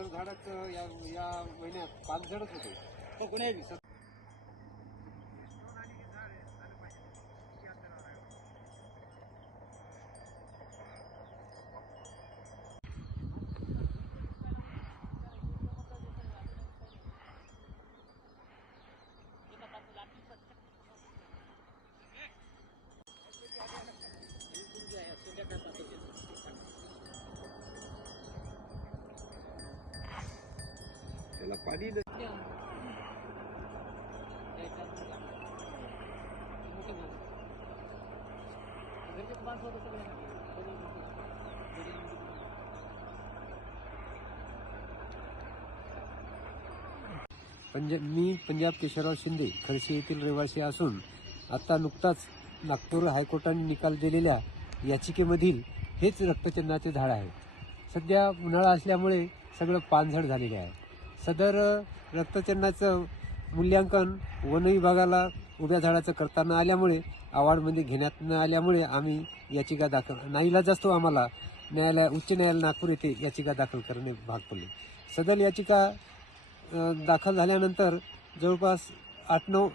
सदर झाडात या महिन्यात 5 झाडच होते. त्याला पाणी मी पंजाब केशवराव शिंदे खडशी येथील रहिवासी असून आता नुकताच नागपूर हायकोर्टाने निकाल दिलेल्या याचिकेमधील हेच रक्तचंदनाचे झाड आहे. सध्या उन्हाळा असल्यामुळे सगळं पानझड झालेले आहे. सदर रक्तचंदनाचं मूल्यांकन वन विभागाला उभ्या झाडाचं करताना आल्यामुळे अवॉर्डमध्ये घेण्यात न आल्यामुळे आम्ही याचिका दाखल नाईलाज असतो आम्हाला उच्च न्यायालय नागपूर येथे याचिका दाखल करणे भाग पडले. सदर याचिका दाखल झाल्यानंतर जवळपास 8-9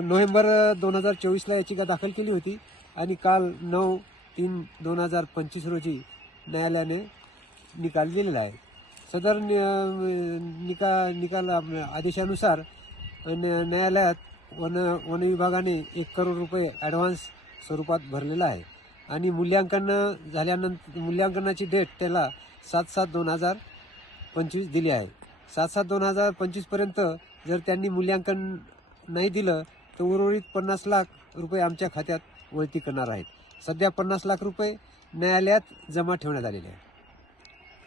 नोव्हेंबर 2024ला याचिका दाखल केली होती आणि काल 9/3/2025 रोजी न्यायालयाने निकाल दिलेला आहे. सदर निकाल आदेशानुसार न्यायालयात वन विभागाने 1 करोड रुपये ॲडव्हान्स स्वरूपात भरलेला आहे आणि मूल्यांकनाची डेट त्याला 7/7/2025 दिली आहे. 7/7/2025 पर्यंत जर त्यांनी मूल्यांकन नाही दिलं तर उर्वरित 50 लाख रुपये आमच्या खात्यात वळती करणार आहेत. सध्या 50 लाख रुपये न्यायालयात जमा ठेवण्यात आलेले आहेत.